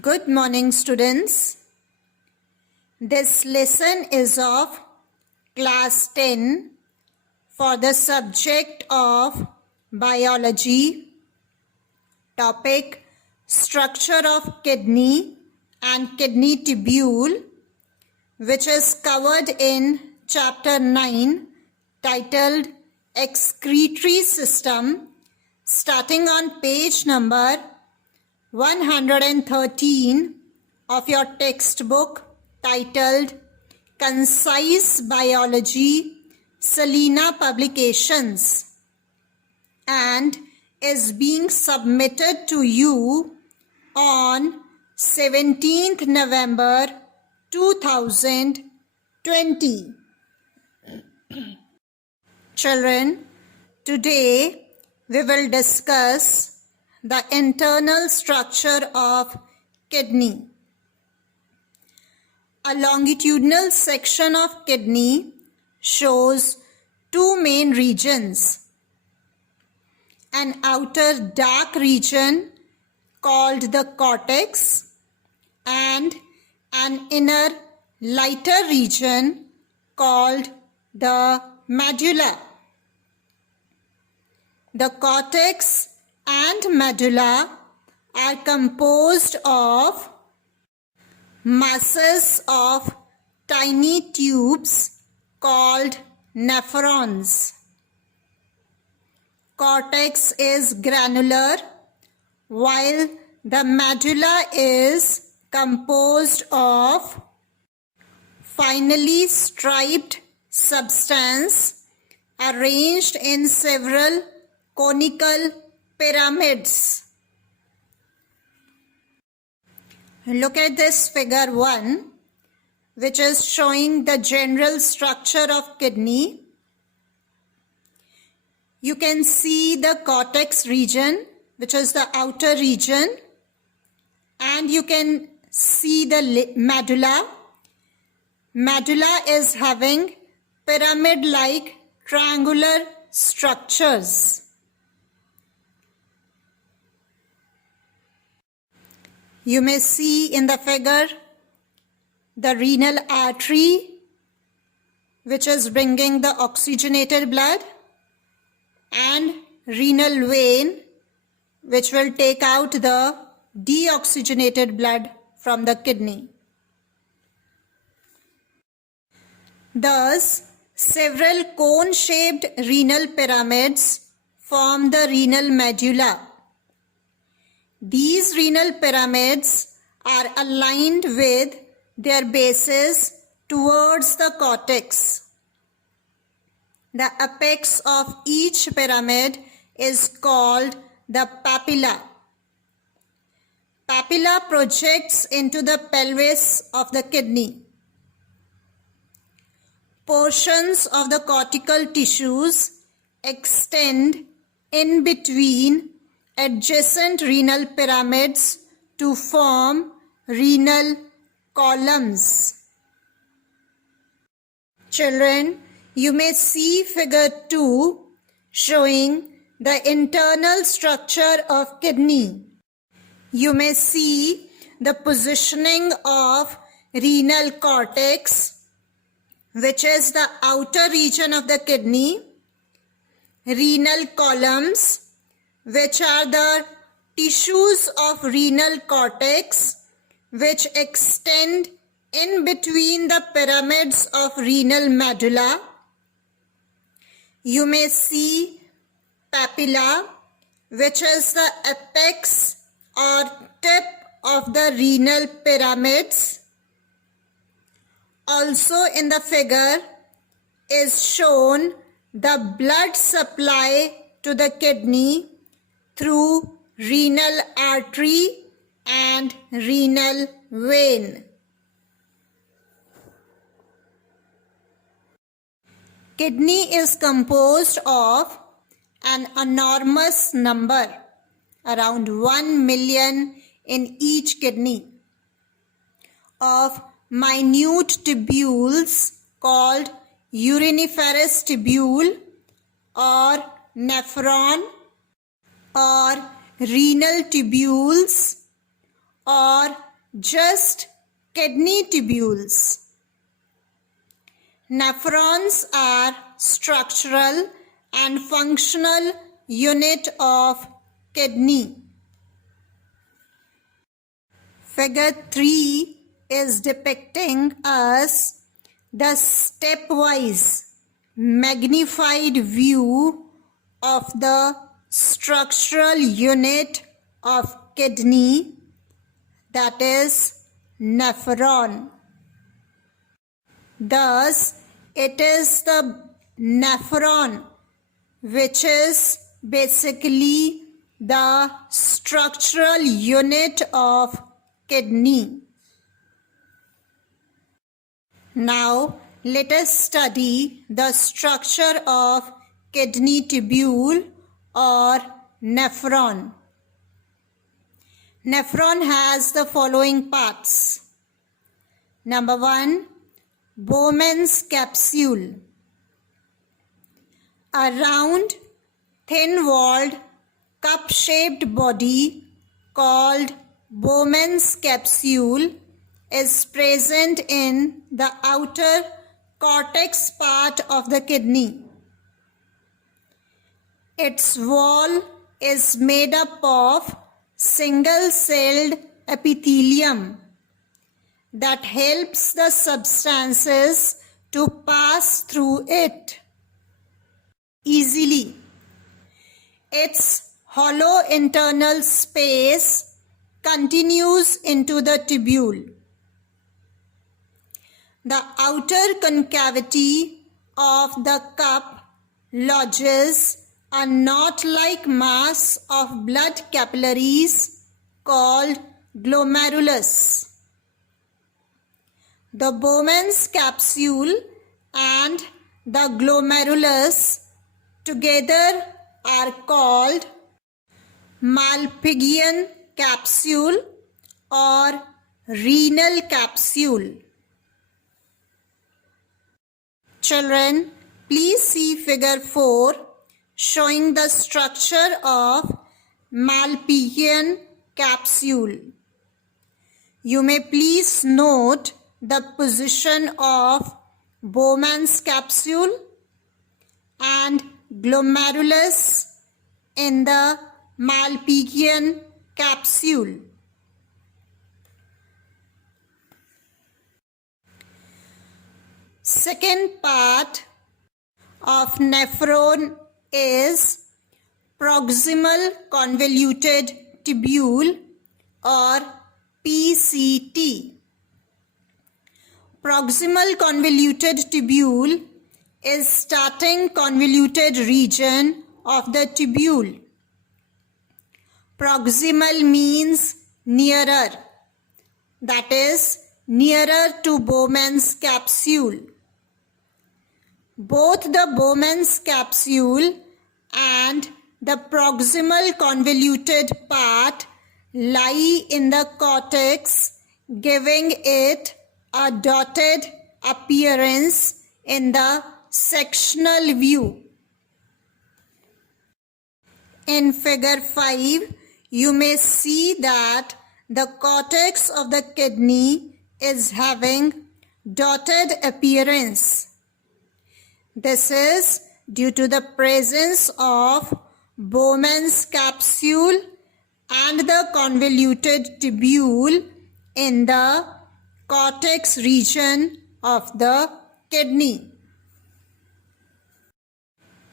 Good morning, students. This lesson is of class 10 for the subject of biology. Topic: structure of kidney and kidney tubule, which is covered in chapter 9 titled excretory system, starting on page number 113 of your textbook titled Concise Biology, Selena Publications, and is being submitted to you on 17th November 2020. Children, today we will discuss the internal structure of kidney. A longitudinal section of kidney shows two main regions: an outer dark region called the cortex and an inner lighter region called the medulla. The cortex and medulla are composed of masses of tiny tubes called nephrons. Cortex is granular, while the medulla is composed of finely striped substance arranged in several conical pyramids. Look at this figure 1, which is showing the general structure of kidney. You can see the cortex region, which is the outer region, and you can see the medulla. Medulla is having pyramid-like triangular structures. You may see in the figure the renal artery, which is bringing the oxygenated blood, and renal vein, which will take out the deoxygenated blood from the kidney. Thus, several cone-shaped renal pyramids form the renal medulla. These renal pyramids are aligned with their bases towards the cortex. The apex of each pyramid is called the papilla. Papilla projects into the pelvis of the kidney. Portions of the cortical tissues extend in between adjacent renal pyramids to form renal columns. Children, you may see figure 2 showing the internal structure of kidney. You may see the positioning of renal cortex, which is the outer region of the kidney, renal columns, which are the tissues of renal cortex which extend in between the pyramids of renal medulla. You may see papilla, which is the apex or tip of the renal pyramids. Also in the figure is shown the blood supply to the kidney through renal artery and renal vein. Kidney is composed of an enormous number, around 1 million in each kidney, of minute tubules called uriniferous tubule or nephron, or renal tubules or just kidney tubules. Nephrons are structural and functional unit of kidney. Figure 3 is depicting us the stepwise magnified view of the structural unit of kidney, that is nephron. Thus, it is the nephron which is basically the structural unit of kidney. Now, let us study the structure of kidney tubule or nephron. Nephron has the following parts. Number 1, Bowman's capsule. A round, thin-walled, cup-shaped body called Bowman's capsule is present in the outer cortex part of the kidney. Its wall is made up of single-celled epithelium that helps the substances to pass through it easily. Its hollow internal space continues into the tubule. The outer concavity of the cup lodges a knot-like mass of blood capillaries called glomerulus. The Bowman's capsule and the glomerulus together are called Malpighian capsule or renal capsule. Children, please see figure 4 showing the structure of Malpighian capsule. You may please note the position of Bowman's capsule and glomerulus in the Malpighian capsule. Second part of nephron is proximal convoluted tubule or PCT. Proximal convoluted tubule is starting convoluted region of the tubule. Proximal means nearer, that is nearer to Bowman's capsule. Both the Bowman's capsule and the proximal convoluted part lie in the cortex, giving it a dotted appearance in the sectional view. In figure 5, you may see that the cortex of the kidney is having dotted appearance. This is due to the presence of Bowman's capsule and the convoluted tubule in the cortex region of the kidney.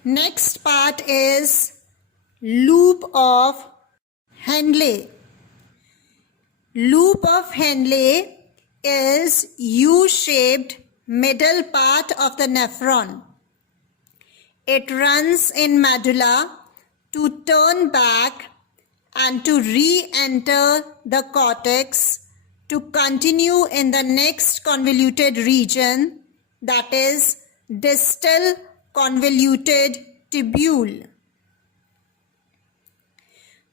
Next part is loop of HENLE. Loop of HENLE is U-shaped middle part of the nephron. It runs in medulla to turn back and to re-enter the cortex to continue in the next convoluted region, that is distal convoluted tubule.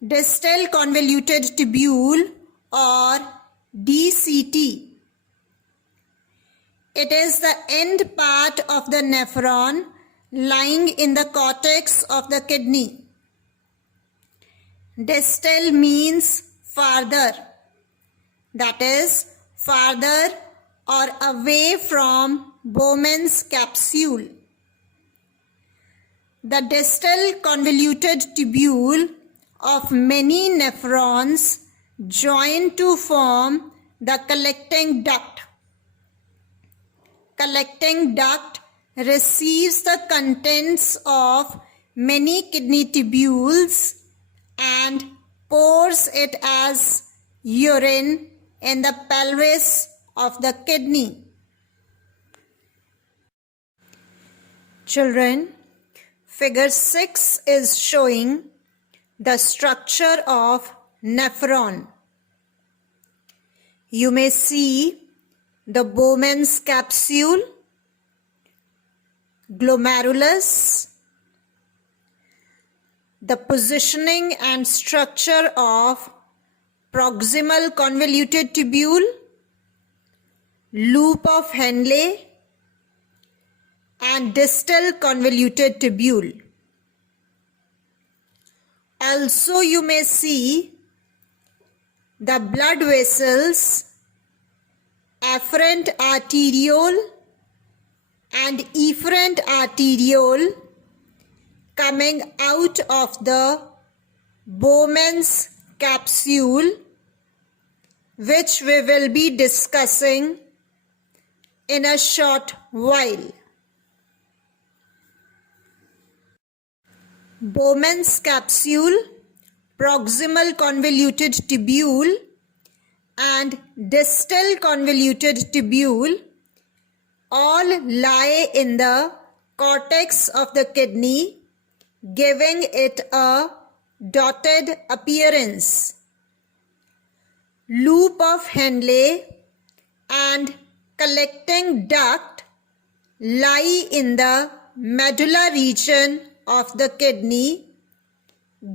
Distal convoluted tubule or DCT. It is the end part of the nephron lying in the cortex of the kidney. Distal means farther, that is farther or away from Bowman's capsule. The distal convoluted tubule of many nephrons join to form the collecting duct. Collecting duct receives the contents of many kidney tubules and pours it as urine in the pelvis of the kidney. Children, figure 6 is showing the structure of nephron. You may see the Bowman's capsule, glomerulus, the positioning and structure of proximal convoluted tubule, loop of Henle, and distal convoluted tubule. Also, you may see the blood vessels, afferent arteriole and efferent arteriole coming out of the Bowman's capsule, which we will be discussing in a short while. Bowman's capsule, proximal convoluted tubule and distal convoluted tubule all lie in the cortex of the kidney, giving it a dotted appearance. Loop of Henle and collecting duct lie in the medulla region of the kidney,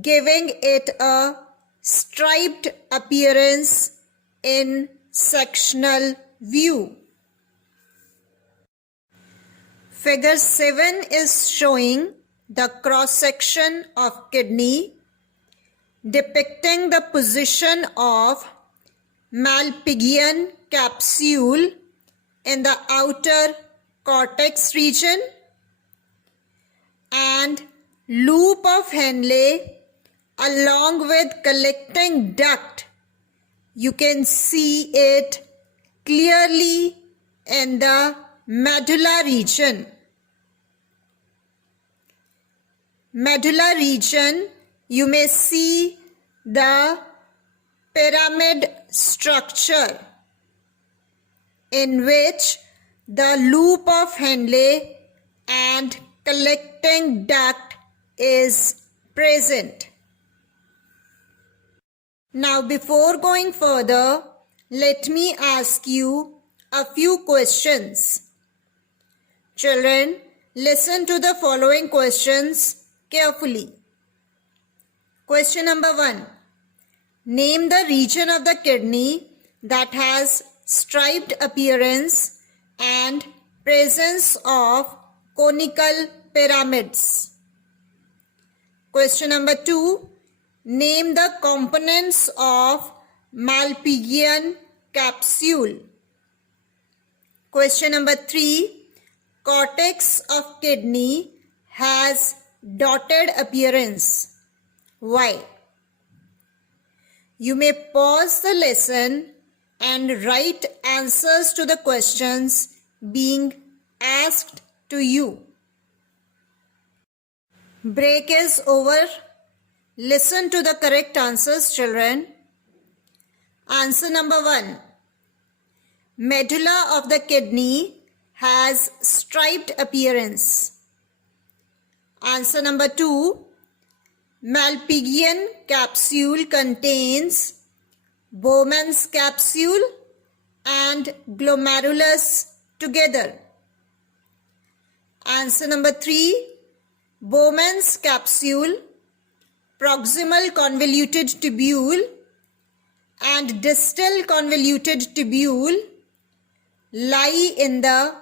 giving it a striped appearance in sectional view. Figure 7 is showing the cross-section of kidney, depicting the position of Malpighian capsule in the outer cortex region and loop of Henle along with collecting duct. You can see it clearly in the medulla region. Medulla region, you may see the pyramid structure in which the loop of Henle and collecting duct is present. Now, before going further, let me ask you a few questions. Children, listen to the following questions carefully. Question number 1. Name the region of the kidney that has striped appearance and presence of conical pyramids. Question number 2. Name the components of Malpighian capsule. Question number 3. Cortex of kidney has dotted appearance. Why? You may pause the lesson and write answers to the questions being asked to you. Break is over. Listen to the correct answers, children. Answer number 1. Medulla of the kidney has striped appearance. Answer number 2. Malpighian capsule contains Bowman's capsule and glomerulus together. Answer number 3. Bowman's capsule, proximal convoluted tubule and distal convoluted tubule lie in the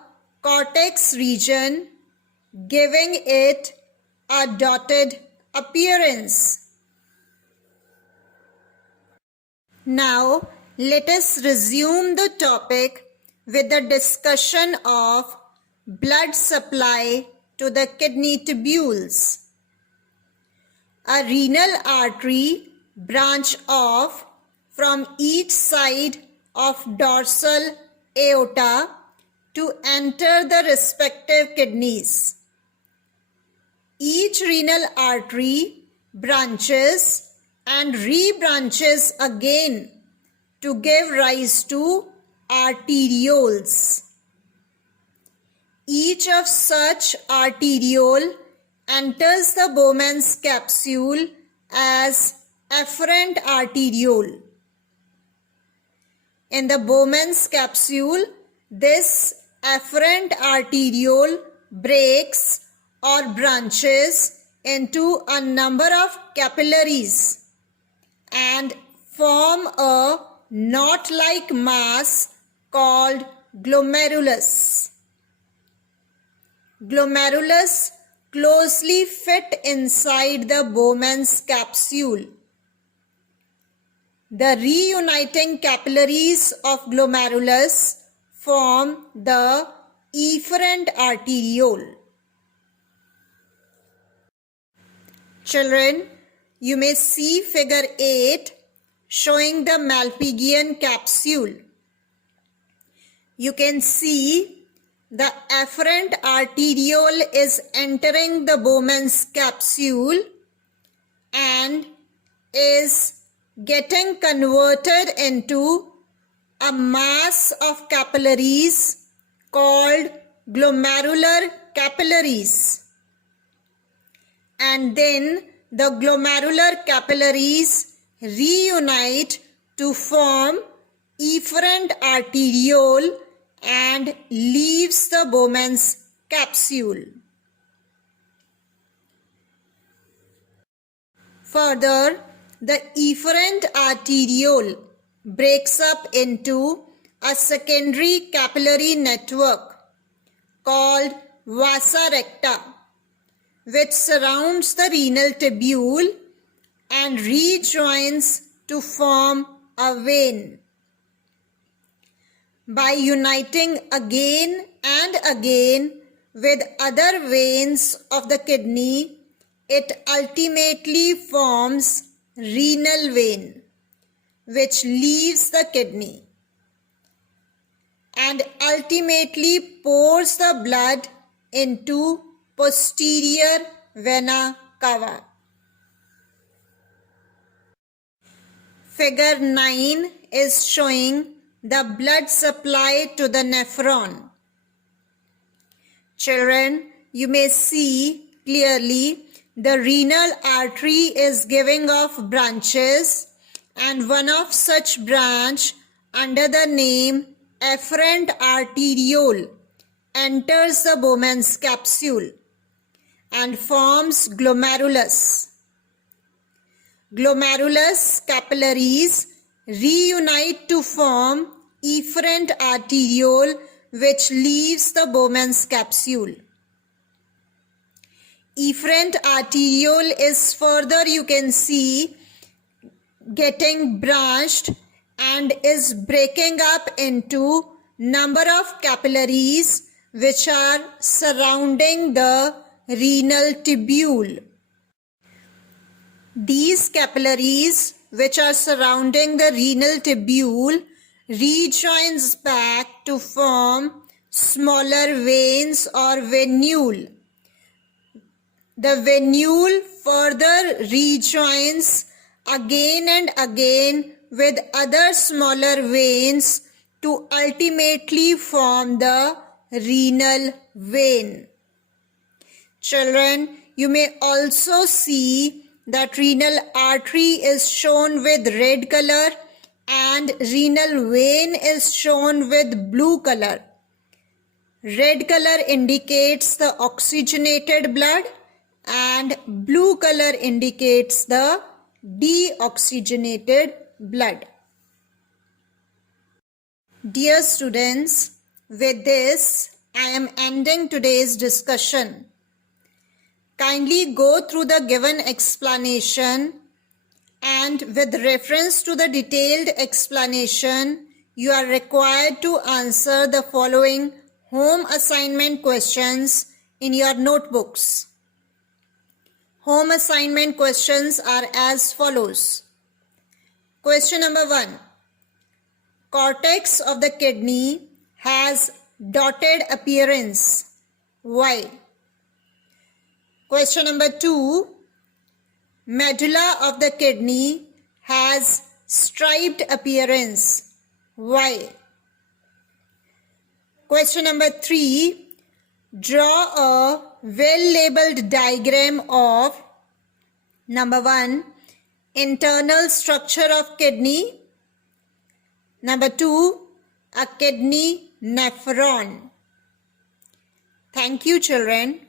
cortex region, giving it a dotted appearance. Now, Let us resume the topic with the discussion of blood supply to the kidney tubules. A renal artery branch off from each side of dorsal aorta to enter the respective kidneys. Each renal artery branches and rebranches again to give rise to arterioles. Each of such arteriole enters the Bowman's capsule as afferent arteriole. In the Bowman's capsule, this afferent arteriole breaks or branches into a number of capillaries and form a knot-like mass called glomerulus. Glomerulus closely fit inside the Bowman's capsule. The reuniting capillaries of glomerulus form the efferent arteriole. Children, you may see figure 8 showing the Malpighian capsule. You can see the afferent arteriole is entering the Bowman's capsule and is getting converted into a mass of capillaries called glomerular capillaries. And then the glomerular capillaries reunite to form efferent arteriole and leaves the Bowman's capsule. Further, the efferent arteriole breaks up into a secondary capillary network called vasa recta, which surrounds the renal tubule and rejoins to form a vein. By uniting again and again with other veins of the kidney, it ultimately forms renal vein, which leaves the kidney and ultimately pours the blood into posterior vena cava. Figure 9 is showing the blood supply to the nephron. Children, you may see clearly the renal artery is giving off branches, and one of such branch under the name afferent arteriole enters the Bowman's capsule and forms glomerulus. Glomerulus capillaries reunite to form efferent arteriole, which leaves the Bowman's capsule. Efferent arteriole is further, you can see, getting branched and is breaking up into number of capillaries which are surrounding the renal tubule. These capillaries which are surrounding the renal tubule rejoins back to form smaller veins or venule. The venule further rejoins again and again with other smaller veins to ultimately form the renal vein. Children, you may also see that renal artery is shown with red color and renal vein is shown with blue color. Red color indicates the oxygenated blood and blue color indicates the deoxygenated blood. Dear students, with this I am ending today's discussion. Kindly go through the given explanation and with reference to the detailed explanation, you are required to answer the following home assignment questions in your notebooks. Home assignment questions are as follows. Question number 1. Cortex of the kidney has dotted appearance. Why? Question number 2. Medulla of the kidney has striped appearance. Why? Question number 3. Draw a well-labeled diagram of number 1. Internal structure of kidney. Number 2. A kidney nephron. Thank you, children.